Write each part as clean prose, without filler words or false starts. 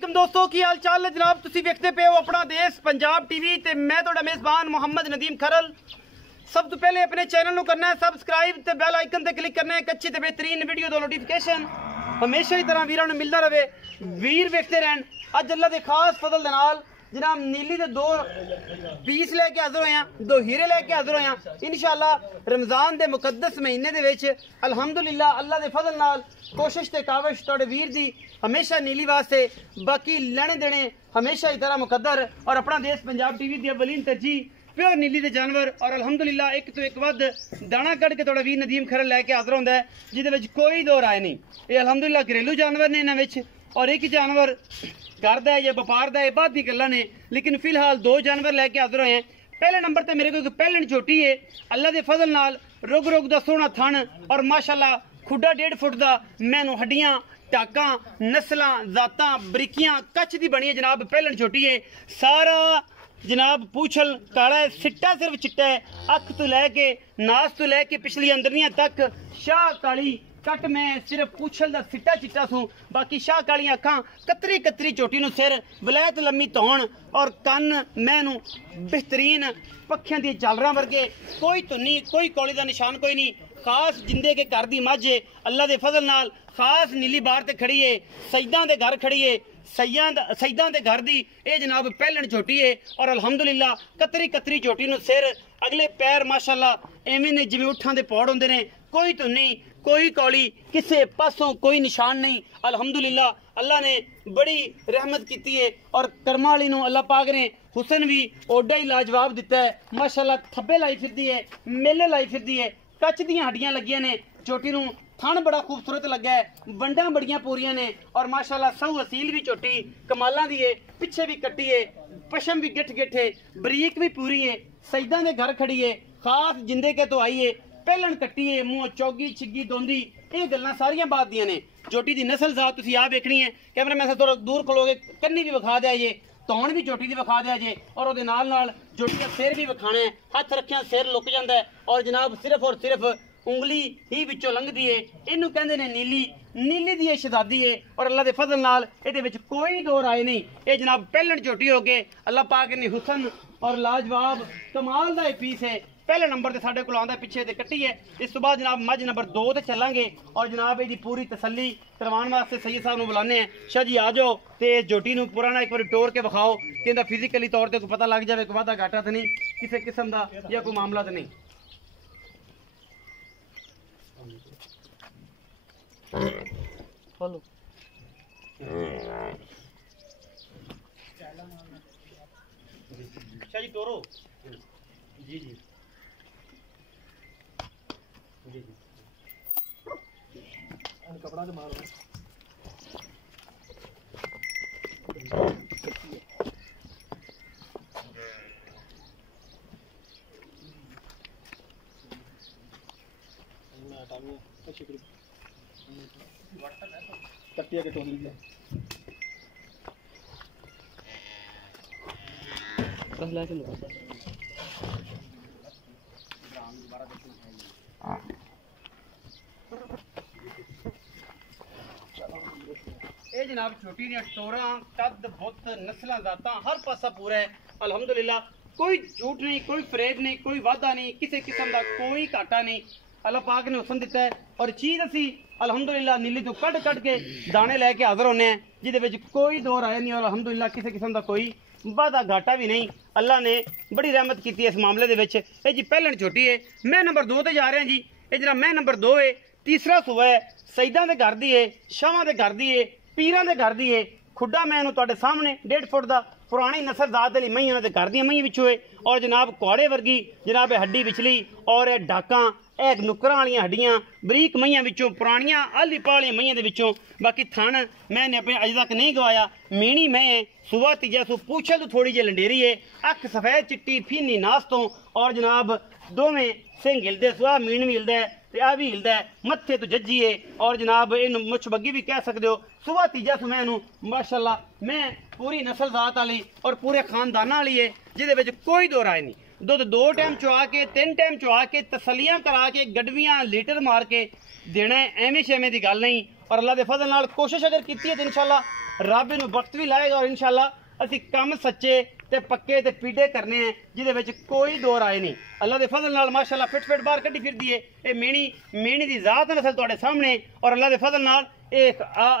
वालेकुम दोस्तों की हाल चाल है जनाब। तुसी देखते पे हो अपना देश पंजाब टीवी ते मैं तुहाडा मेज़बान मोहम्मद नदीम खरल। सब तो पहले अपने चैनल को करना है सबसक्राइब ते बेल आइकन ते क्लिक करना है एक अच्छी ते बेहतरीन वीडियो दा नोटिफिकेशन हमेशा ही तरह वीरां नूं मिलदा रहे। वीर वेखते रहन। अज अल्लाह दे खास फजल दे नाल जनाब नीली दे दो पीस लेके हाजिर होए हैं, दो हीरे लेके हाजिर होए हैं। इंशाअल्लाह रमजान दे मुकद्दस महीने दे विच अल्हम्दुलिल्लाह अल्लाह दे फजल नाल कोशिश ते काविश तुहाडे वीर दी हमेशा नीली वास्ते बाकी लेने देने हमेशा ही तरह मुकद्दर और अपना देश पंजाब टीवी दी अवलीन तरजीह प्योर नीली दे जानवर और अल्हम्दुलिल्लाह एक तो एक वध दाना कढ़ के तुहाडा वीर नदीम खरल लेके हाजिर होंदा है जिहदे विच कोई दो राय नहीं। ये अल्हम्दुलिल्लाह घरेलू जानवर ने इन्हां विच और एक ही जानवर घर दा या व्यापार दा बाद दी गल्लां ने, लेकिन फिलहाल दो जानवर लेके हाजिर होए हैं। पहले नंबर ते मेरे को एक पैलन झोटी है अल्लाह दे फजल नाल रुग रुग दा सोहना थन और माशाअल्लाह खुड्डा 1.5 फुट दा मैनू हड्डियां टाका नस्लां जातां बरीकियां कच्छ दी बनी है जनाब। पैलन झोटी है सारा जनाब पूछल काला है, सिट्टा सिर्फ चिट्टा है, अख तो लैके नास तो लैके पिछली अंदरियां तक शाह काली कट में सिर्फ पूछल दा सिट्टा चिट्टा सूं, बाकी शाह कालियां अखां कतरी कतरी चोटी नूं सिर वलैत लम्मी धौण और कन्न मैनू बेहतरीन पक्खियां दी झालरां वर्गे कोई धुन्नी कोई कौली दा निशान कोई नहीं। खास जिंदे के घर दी मझ है अल्लाह दे फजल नाल खास नीली बार ते खड़ी है, सईदां दे घर खड़ी है, सईदां दे घर दी ये जनाब पैलन झोटी है और अल्हम्दुलिल्लाह कतरी कतरी झोटी नूं सिर अगले पैर माशाअल्लाह एवें ने जिवें उठां दे पौड़ हुंदे ने, कोई धुन्नी कोई कौली किसे पासों कोई निशान नहीं। अल्हम्दुलिल्लाह अल्लाह ने बड़ी रहमत की है और कर्मा वाली नूं अल्लाह पाक ने हुसन भी ओडा ही लाजवाब दिता है। माशाअल्लाह थब्बे लाई फिरदी है, मेले लाई फिरदी है, कच्च दियां हड्डियां लगियां ने, चोटी नूं थन बड़ा खूबसूरत लगा है, वंडां बड़ियां पूरियां ने और माशाअल्लाह सहू असील भी चोटी कमालां दी है, पिछे भी कट्टी है, पशम भी गिठ गिठ है, बरीक भी पूरी है, सईदां दे घर खड़ी है, खास जिंदे के तो आई है, पैलन कट्टी है, मुंह चौगी छिग्गी दोंदी ये गल्लां सारियां बात दियां ने। चोटी दी नस्ल साहब तुसीं आ वेखनी है, कैमरा मैन थोड़ा दूर खलोगे कन्नी भी विखा दिया जे, तौण भी चोटी दी विखा दिया जे और उहदे नाल नाल चोटी दा सिर भी विखाना है, हथ रखिया सिर लुक जांदा है और जनाब सिर्फ और सिर्फ उंगली ही विचों लंघदी है। इनू कहंदे ने नीली, नीली दी शहजादी है और अल्लाह दे फजल नाल इहदे विच कोई दो राय नहीं। ये जनाब पैलन चोटी हो के अल्लाह पाक ने हुसन और लाजवाब कमाल दा पीस है। पहले नंबर ते साडे कोल आंदा पिछे ते कट्टी है, इस तो बाद जनाब मझ नंबर 2 ते चलांगे और जनाब इहदी पूरी तसल्ली करवाने वास्ते सैयद साहब नूं बुलाने हैं। शाह जी आ जाओ ते जोटी नूं पुराना एक बार टोर के विखाओ कि इहदा फिजिकली तौर ते कोई पता लग जाए कोई वाधा घाटा तो नहीं किसी किस्म दा या कोई मामला तो नहीं। हेलो शाह जी टोरो जी जी जी जी कपड़ा तो मारो कटिया के टोली है पहला के लो ये जनाब छोटी ने टोरा कद बुत नस्लां जातां हर पासा पूरा है अल्हम्दुलिल्लाह। कोई झूठ नहीं कोई फरेब नहीं कोई वादा नहीं किसी किस्म का कोई घाटा नहीं। अल्लाह पाक ने हुसन दिता है और चीज़ असी अल्हम्दुलिल्लाह नीली तो कट कट के दाने लैके हाजिर होने हैं जिहदे विच कोई दो राय नहीं और अल्हम्दुलिल्लाह किसी किस्म का कोई वादा घाटा भी नहीं। अल्लाह ने बड़ी रहमत की इस मामले दे विच। ये जी पैलन छोटी है, मैं नंबर 2 ते जा रहा जी। ये जरा मैं नंबर 2 है, तीसरा सूबा है, सईदां दे घर दी है, शावां दे घर दी है, पीरां दे घर दी है, खुड्डा मैनू तुहाडे सामने 1.5 फुट दा पुरानी नस्ल जात वाली मई उन्हां दे घर दी मई विचों है और जनाब घोड़े वर्गी जनाब हड्डी विचली और डाकां एक नुकरां वालियां हड्डियां बरीक मईयां विचों पुरानियां आली पालियां मईयां दे विचों। बाकी थन मैंने अपने अज तक नहीं गवाया, मीणी मैं है, सुबह तीजा सू पूछल तो थोड़ी जी लंडेरी है, अख सफेद चिट्टी फीनी नास तो और जनाब दोवें सिंह हिलदे सुहा मीण भी हिलदा है ते आ भी हिलदा है, मत्थे तो जज्जी है और जनाब इन मुछ बग्गी भी कह सकते हो। सुबह तीजा सू मैं माशाअल्लाह मैं पूरी नस्ल जात वाली और पूरे खानदाना वाली है जिहदे विच कोई दो राय नहीं। दुध 2 टाइम चुआ के 3 टाइम चुआ के तसलियां करा के गडवियां लीटर मार के देना है, एवें शेवें की गल नहीं। और अल्लाह के फजल नाल कोशिश अगर की तो इंशाअल्लाह ਰੱਬ ਇਹਨੂੰ ਵਕਤ ਵੀ ਲਾਏਗਾ ਔਰ ਇਨਸ਼ਾਅੱਲਾ ਅਸੀਂ ਕੰਮ ਸੱਚੇ ਤੇ ਪੱਕੇ ਤੇ ਪੀੜੇ ਕਰਨੇ ਆ ਜਿਹਦੇ ਵਿੱਚ ਕੋਈ ਦੋ ਰਾਏ ਨਹੀਂ। ਅੱਲਾ ਦੇ ਫਜ਼ਲ ਨਾਲ ਮਾਸ਼ਾਅੱਲਾ ਫਿਟ ਬਾਹਰ ਕੱਢੀ ਫਿਰਦੀ ਏ। ਇਹ ਮੇਣੀ ਦੀ ਜ਼ਾਤ ਨਸਲ ਤੁਹਾਡੇ ਸਾਹਮਣੇ ਔਰ ਅੱਲਾ ਦੇ ਫਜ਼ਲ ਨਾਲ ਇਹ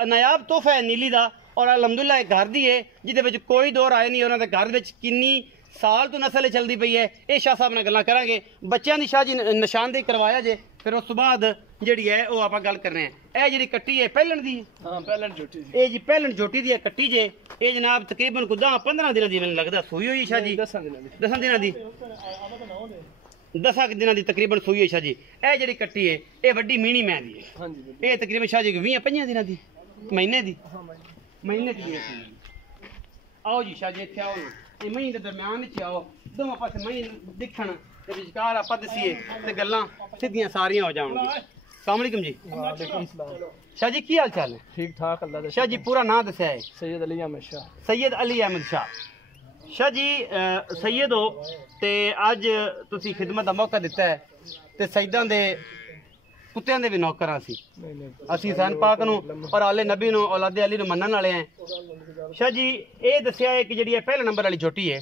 ਨਾਯਾਬ ਤੋਹਫਾ ਹੈ ਨੀਲੀ ਦਾ ਔਰ ਅਲਹਮਦੁਲਿਲਾ ਇਹ ਘਰ ਦੀ ਹੈ ਜਿਹਦੇ ਵਿੱਚ ਕੋਈ ਦੋ ਰਾਏ ਨਹੀਂ। ਉਹਨਾਂ ਦੇ ਘਰ ਵਿੱਚ ਕਿੰਨੀ ਸਾਲ ਤੋਂ ਨਸਲ ਚੱਲਦੀ ਪਈ ਹੈ ਇਹ ਸ਼ਾਹ ਸਾਹਿਬ ਨਾਲ ਗੱਲਾਂ ਕਰਾਂਗੇ। ਬੱਚਿਆਂ ਦੀ ਸ਼ਾਹ ਜੀ ਨਿਸ਼ਾਨਦੇਹੀ ਕਰਵਾਇਆ ਜੇ ਫਿਰ ਉਸ ਤੋਂ ਬਾਅਦ ਜਿਹੜੀ ਹੈ ਉਹ ਆਪਾਂ ਗੱਲ ਕਰਨੇ ਆ। ਇਹ ਜਿਹੜੀ ਕੱਟੀ ਹੈ ਪਹਿਲਣ ਦੀ ਹਾਂ ਪਹਿਲਣ ਝੋਟੀ ਇਹ ਜੀ ਪਹਿਲਣ ਝੋਟੀ ਦੀ ਹੈ ਕੱਟੀ ਜੇ। ਇਹ ਜਨਾਬ ਤਕਰੀਬਨ ਕੁ 15 ਦਿਨਾਂ ਦੀ ਮੈਨੂੰ ਲੱਗਦਾ ਸੂਈ ਹੋਈ ਸ਼ਾਹ ਜੀ 10 ਦਿਨਾਂ ਦੀ 10 ਦਿਨਾਂ ਦੀ ਤਕਰੀਬਨ ਸੂਈ ਹੋਈ ਸ਼ਾਹ ਜੀ। ਇਹ ਜਿਹੜੀ ਕੱਟੀ ਹੈ ਇਹ ਵੱਡੀ ਮੀਣੀ ਮੈਂ ਦੀ ਹੈ। ਹਾਂਜੀ ਇਹ ਤਕਰੀਬਨ ਸ਼ਾਹ ਜੀ 20-25 ਦਿਨਾਂ ਦੀ ਮਹੀਨੇ ਦੀ ਮਹੀਨੇ ਦੀ ਆਓ ਜੀ ਸ਼ਾਹ ਜੀ ਇੱਥੇ ਆਓ ਇਹ ਮਹੀਨੇ ਦੇ ਦਰਮਿਆਨ ਵਿੱਚ ਆਓ ਦੋਵਾਂ ਪਾਸੇ ਮਹੀਨੇ ਦਿਖਣ ਤੇ ਵਿਚਕਾਰ ਆਪਾਂ ਦਸੀਏ ਤੇ ਗੱਲਾਂ ਸਿੱਧੀਆਂ ਸਾਰੀਆਂ ਹੋ ਜਾਣਗੀਆਂ। अस्सलाम वालेकुम जी। वालेकुम सलाम। शाह जी की हाल चाल है? ठीक ठाक अल्लाह दे। शाह जी पूरा नाम दस्या है? सैयद अली अहमद शाह। सैयद अली अहमद शाह। शाह जी सैयद हो ते अज तुसी खिदमत का मौका दिता है ते सैयदां दे कुत्तियां दे भी नौकर असी हुसैन पाक नूं और आले नबी नूं औलादे अली नूं मनण वाले हैं। शाह जी ये दस्या है कि जिहड़ी पहले नंबर वाली झोटी है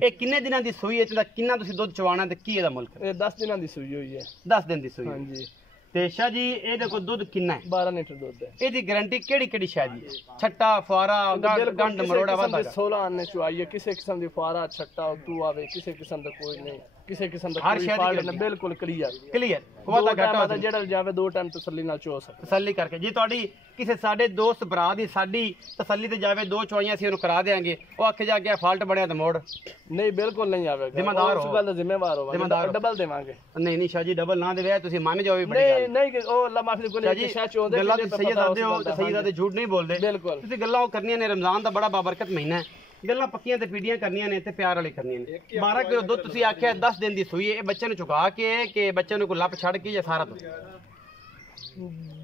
ਇਹ ਕਿੰਨੇ ਦਿਨਾਂ ਦੀ ਸੂਈ ਹੈ ਤੇ ਕਿੰਨਾ ਤੁਸੀਂ ਦੁੱਧ ਚਵਾਉਣਾ ਤੇ ਕੀ ਇਹਦਾ ਮੁੱਲ ਇਹ 10 ਦਿਨਾਂ ਦੀ ਸੂਈ ਹੋਈ ਹੈ। 10 ਦਿਨ ਦੀ ਸੂਈ ਹਾਂਜੀ ਤੇ ਸ਼ਾਹ ਜੀ ਇਹਦੇ ਕੋਲ ਦੁੱਧ ਕਿੰਨਾ ਹੈ? 12 ਲੀਟਰ ਦੁੱਧ ਹੈ। ਇਹਦੀ ਗਾਰੰਟੀ ਕਿਹੜੀ ਸ਼ਾਹ ਦੀ ਹੈ? ਛੱਟਾ ਫੁਆਰਾ ਗੰਢ ਮਰੋੜਾ ਵਾਦਾ 16 ਆਨੇ ਚੁਆਈ ਹੈ। ਕਿਸੇ ਕਿਸਮ ਦੀ ਫੁਆਰਾ ਛੱਟਾ ਉਤੂ ਆਵੇ ਕਿਸੇ ਕਿਸਮ ਦਾ ਕੋਈ ਨਹੀਂ ਕਿਸੇ ਕਿਸਮ ਦਾ ਹਰ ਕੋਈ ਸ਼ਾਹ ਫਾਲਟ ਨਹੀਂ ਬਿਲਕੁਲ ਕਲੀਅਰ ਵਾਦਾ ਘਟਾ ਜਿਹੜਾ ਜਾਵੇ 2 ਟਾਈਮ ਤਸੱਲੀ ਨਾਲ ਚੋ ਸਕਦਾ ਤਸੱਲੀ ਕਰਕੇ। ਜੀ ਤੁਹਾਡੀ ਕਿਸੇ ਸਾਡੇ ਦੋਸਤ ਭਰਾ ਦੀ ਸਾਡੀ ਤਸੱਲੀ ਤੇ ਜਾਵੇ 2 ਚੁਆਈਆਂ ਅਸੀਂ ਉਹਨੂੰ ਕਰਾ ਦੇਾਂਗੇ ਉਹ ਆਖੇ ਜਾ ਕੇ ਫਾਲਟ ਬਣਿਆ ਤੇ ਮੋੜ ਨਹੀਂ ਬਿਲਕੁਲ ਨਹੀਂ ਆਵੇਗਾ। ਜ਼ਿੰਮੇਦਾਰ ਉਸ ਗੱਲ ਦਾ ਜ਼ਿੰਮੇਵਾਰ ਹੋਵਾਂਗੇ ਡਬਲ ਦੇਵਾਂਗੇ। ਨਹੀਂ ਸ਼ਾਹ ਜੀ ਡਬਲ ਨਾ ਦੇਵੇ ਤੁਸੀਂ ਮੰਨ ਜਾਓ ਵੀ ਬੜੀ ਗੱਲ ਨਹੀਂ ਕਿ ਉਹ ਅੱਲਾ ਮਾਫੀ ਕੋਲ ਸ਼ਾਹ ਚੋਂਦੇ ਗੱਲਾਂ ਤੇ ਸੈਯਦਾਦੇ ਹੋ ਤੇ ਸੈਯਦਾਦੇ ਝੂਠ ਨਹੀਂ ਬੋਲਦੇ ਬਿਲਕੁਲ। ਤੁਸੀਂ ਗੱਲਾਂ ਉਹ ਕਰਨੀਆਂ ਨੇ ਰਮਜ਼ਾਨ ਦਾ ਬੜਾ ਬਾਬਰਕਤ ਮਹੀਨਾ ਹੈ ਗੱਲਾਂ ਪੱਕੀਆਂ ਤੇ ਪੀੜੀਆਂ ਕਰਨੀਆਂ ਨੇ ਤੇ ਪਿਆਰ ਵਾਲੀ ਕਰਨੀਆਂ ਨੇ। 12 ਕਿਲੋ ਦੁੱਧ ਤੁਸੀਂ ਆਖਿਆ 10 ਦਿਨ ਦੀ ਸੂਈ ਹੈ। ਇਹ ਬੱਚੇ ਨੂੰ ਚੁਕਾ ਕੇ ਕਿ ਬੱਚੇ ਨੂੰ ਕੋਈ ਲੱਪ ਛੱਡ ਕੇ ਜਾਂ ਸਾਰਾ ਦੁੱਧ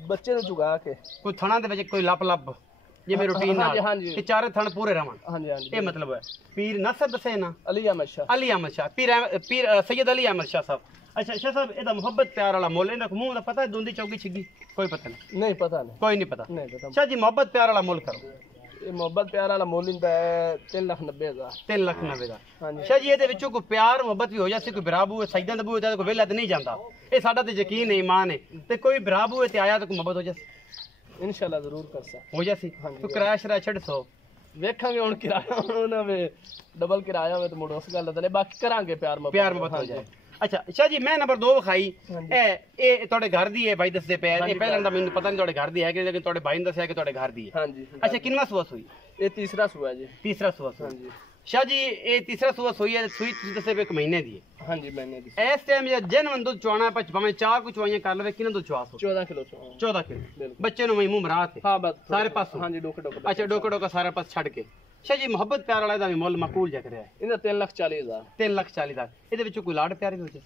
ਬੱਚੇ ਨੂੰ ਚੁਗਾ ਕੇ ਕੋਈ ਥਣਾ ਦੇ ਵਿੱਚ ਕੋਈ ਲੱਪ ਜਿਵੇਂ ਰੂਟੀਨ ਨਾਲ ਕਿ ਚਾਰੇ ਥਣ ਪੂਰੇ ਰਹਿਣ। ਹਾਂਜੀ ਹਾਂਜੀ ਇਹ ਮਤਲਬ ਹੈ। ਪੀਰ ਨਸਬ ਦੱਸੇ ਨਾ ਅਲੀ ਅਹਿਮਦ ਸ਼ਾਹ ਅਲੀ ਅਹਿਮਦ ਸ਼ਾਹ ਪੀਰ ਸੈयद ਅਲੀ ਅਹਿਮਦ ਸ਼ਾਹ ਸਾਹਿਬ। ਅੱਛਾ ਸ਼ਾਹ ਸਾਹਿਬ ਇਹਦਾ ਮੁਹੱਬਤ ਪਿਆਰ ਵਾਲਾ ਮੁੱਲ ਇਹਦਾ ਮੂੰਹ ਦਾ ਪਤਾ ਹੈ ਦੁੰਦੀ ਚੌਗੀ ਛਿੱਗੀ ਕੋਈ ਪਤਾ ਨਹੀਂ ਪਤਾ ਨਹੀਂ ਕੋਈ ਨਹੀਂ ਪਤਾ। ਨਹੀਂ ਪਤਾ ਸ਼ਾਹ ਜੀ ਮੁਹੱਬਤ ਪਿਆਰ ਵਾਲਾ ਮੁੱਲ ਕਰੋ। ਇਹ ਮੁਹੱਬਤ ਪਿਆਰ ਵਾਲਾ ਮੁੱਲ ਹੁੰਦਾ ਹੈ 3,90,000 3,90,000 ਦਾ। ਹਾਂਜੀ ਸ਼ਾਹ ਜੀ ਇਹਦੇ ਵਿੱਚੋਂ ਕੋਈ ਪਿਆਰ ਮੁਹੱਬਤ ਵੀ ਹੋ ਜਾਸੀ ਕੋਈ ਬਰਾਬੂ ਹੈ ਸੈਯਦਾਂ ਦਾ ਬੂਹੇ ਤੇ ਕੋਈ ਵਿਹਲਾ ਤੇ ਨਹੀਂ ਜਾਂਦਾ। ਇਹ ਸਾਡਾ ਤੇ ਯਕੀਨ ਹੈ ਈਮਾਨ ਹੈ ਤੇ ਕੋਈ ਬਰਾਬੂ ਹੈ ਤੇ ਆਇਆ ਤਾਂ ਕੋਈ ਮੁਹੱਬਤ ਹੋ ਜਾਸੀ ਇਨਸ਼ਾਅੱਲਾ ਜ਼ਰੂਰ ਕਰਸਾ ਹੋ ਜਾਸੀ। ਤੂੰ ਕਿਰਾਇਆ ਸ਼ਰਾ ਛੱਡ ਸੋ ਵੇਖਾਂਗੇ ਹੁਣ ਕਿਰਾਇਆ ਉਹਨਾਂ ਵੇ ਡਬਲ ਕਿਰਾਇਆ ਹੋਵੇ ਤੇ ਮੁੜ ਉਸ ਗੱਲ ਦਾ ਬਾਕੀ ਕਰਾਂਗੇ ਪਿਆਰ ਮੁਹੱਬਤ ਹੋ ਜਾਏ। ਅੱਛਾ ਸ਼ਾਹ ਜੀ ਮੈਂ ਨੰਬਰ 2 ਵਿਖਾਈ ਇਹ ਤੁਹਾਡੇ ਘਰ ਦੀ ਹੈ ਭਾਈ ਦੱਸਦੇ ਪਏ ਇਹ ਪਹਿਲਾਂ ਦਾ ਮੈਨੂੰ ਪਤਾ ਨਹੀਂ ਤੁਹਾਡੇ ਘਰ ਦੀ ਹੈ ਕਿ ਲੇਕਿਨ ਤੁਹਾਡੇ ਭਾਈ ਨੇ ਦੱਸਿਆ ਕਿ ਤੁਹਾਡੇ ਘਰ ਦੀ ਹੈ। ਹਾਂਜੀ ਅੱਛਾ ਕਿੰਨਾ ਸੂਆ ਸੂਈ? ਇਹ ਤੀਸਰਾ ਸੂਆ ਜੀ। ਤੀਸਰਾ ਸੂਆ ਹਾਂਜੀ ਸ਼ਾਹ ਜੀ ਇਹ ਤੀਸਰਾ ਸੂਆ ਸੂਈ ਹੈ। ਸੂਈ ਤੁਸੀਂ ਦੱਸੇ ਪਏ 1 ਮਹੀਨੇ ਦੀ ਹੈ। ਹਾਂਜੀ ਮਹੀਨੇ ਦੀ। ਇਸ ਟਾਈਮ ਜੇ ਜਨਮ ਦੁੱਧ ਚਵਾਉਣਾ ਹੈ ਭਾਵੇਂ 4 ਕੁ ਚਵਾਈਆਂ ਕਰ ਲਵੇ ਕਿੰਨਾ ਦੁੱਧ ਚਵਾ ਸੋ? 14 ਕਿਲੋ 14 ਕਿਲੋ ਬੱਚੇ ਨੂੰ ਮੂੰਹ ਮਰਾ ਤੇ ਹਾਂ ਬਸ ਸਾਰੇ ਪਾਸੋਂ। ਹਾਂਜੀ ਡੋਕਾ ਅੱਛਾ ਡੋਕਾ ਸਾਰੇ ਪਾਸ ਛੱਡ ਕੇ। ਸ਼ਾਹ ਜੀ ਮੁਹੱਬਤ ਪਿਆਰ ਵਾਲਾ ਦਾ ਵੀ ਮੁੱਲ ਮਾਕੂਲ ਜਿਹਾ ਕਰਿਆ ਇਹਦਾ 3,40,000 3,40,000 ਇਹਦੇ ਵਿੱਚੋਂ ਕੋਈ ਲਾੜ ਪਿਆਰ ਵੀ ਹੋ ਜਾਏ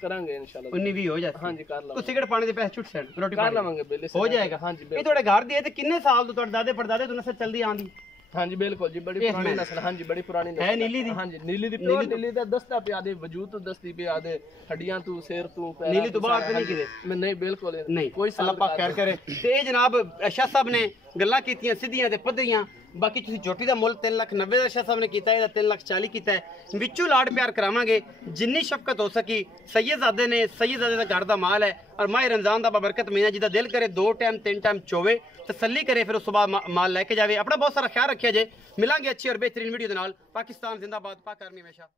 ਕਰਾਂਗੇ ਇਨਸ਼ਾਅੱਲਾ 19-20 ਹੋ ਜਾਏ। ਹਾਂਜੀ ਕਰ ਲਵਾਂਗੇ। ਕੋਈ ਸਿਗਰਟ ਪਾਣੀ ਦੇ ਪੈਸੇ ਛੁੱਟ ਸੈਣ ਰੋਟੀ ਕਰ ਲਵਾਂਗੇ ਬਿੱਲੇ ਹੋ ਜਾਏਗਾ। ਹਾਂਜੀ ਇਹ ਤੁਹਾਡੇ ਘਰ ਦੀ ਹੈ ਤੇ ਕਿੰਨੇ ਸਾਲ ਤੋਂ ਤੁਹਾਡੇ ਦਾਦੇ ਪੜਦਾਦੇ ਤੋਂ ਨਸਲ ਚੱਲਦੀ ਆਂਦੀ? ਹਾਂਜੀ ਬਿਲਕੁਲ ਜੀ ਬੜੀ ਪੁਰਾਣੀ ਨਸਲ। ਹਾਂਜੀ ਬੜੀ ਪੁਰਾਣੀ ਨਸਲ ਹੈ ਨੀਲੀ ਦੀ। ਹਾਂਜੀ ਨੀਲੀ ਦੀ ਨੀਲੀ ਦਾ ਦਸਤਾ ਪਿਆ ਦੇ ਵਜੂਦ ਤੋਂ ਦਸਤੀ ਪਿਆ ਦੇ ਹੱਡੀਆਂ ਤੋਂ ਸਿਰ ਤੋਂ ਪੈਰਾਂ ਨੀਲੀ ਤੋਂ ਬਾਹਰ ਤੇ ਨਹੀਂ ਕਿਤੇ ਮੈਂ ਨਹੀਂ ਬਿਲਕੁਲ ਨਹੀਂ ਕੋਈ ਅੱਲਾਹ ਪਾਕ ਖੈਰ ਕਰੇ। ਤੇ ਇਹ ਜਨਾਬ ਸ਼ਾਹ ਸਾਹਿਬ ਨੇ ਗੱਲਾਂ ਕੀਤੀਆਂ ਸਿੱਧੀਆਂ ਤੇ ਪੱਧਰੀਆਂ। ਬਾਕੀ ਤੁਸੀਂ ਝੋਟੀ ਦਾ ਮੁੱਲ 3,90,000 ਦਾ ਸ਼ਾਹ ਸਾਹਿਬ ਨੇ ਕੀਤਾ ਇਹਦਾ 3,40,000 ਕੀਤਾ ਹੈ। ਵਿੱਚੋਂ ਲਾੜ ਪਿਆਰ ਕਰਾਵਾਂਗੇ ਜਿੰਨੀ ਸ਼ਫਕਤ ਹੋ ਸਕੀ। ਸੈਯਦਾਦੇ ਨੇ ਸੈਯਦਾਦੇ ਦਾ ਘਰ ਦਾ ਮਾਲ ਹੈ ਔਰ ਮਾਹ ਰਮਜ਼ਾਨ ਦਾ ਬਬਰਕਤ ਮਹੀਨਾ ਜਿਹਦਾ ਦਿਲ ਕਰੇ 2 ਟਾਈਮ 3 ਟਾਈਮ ਚੋਵੇ ਤਸੱਲੀ ਕਰੇ ਫਿਰ ਉਸ ਤੋਂ ਬਾਅਦ ਮਾਲ ਲੈ ਕੇ ਜਾਵੇ। ਆਪਣਾ ਬਹੁਤ ਸਾਰਾ ਖਿਆਲ ਰੱਖਿਆ ਜੇ। ਮਿਲਾਂਗੇ ਅੱਛੀ ਔਰ ਬਿਹਤਰੀਨ ਵੀਡੀਓ ਦੇ ਨਾਲ। ਪਾਕਿਸਤਾਨ ਜ਼ਿੰਦਾਬਾਦ ਪਾਕ ਆਰਮੀ ਹਮੇਸ਼ਾ।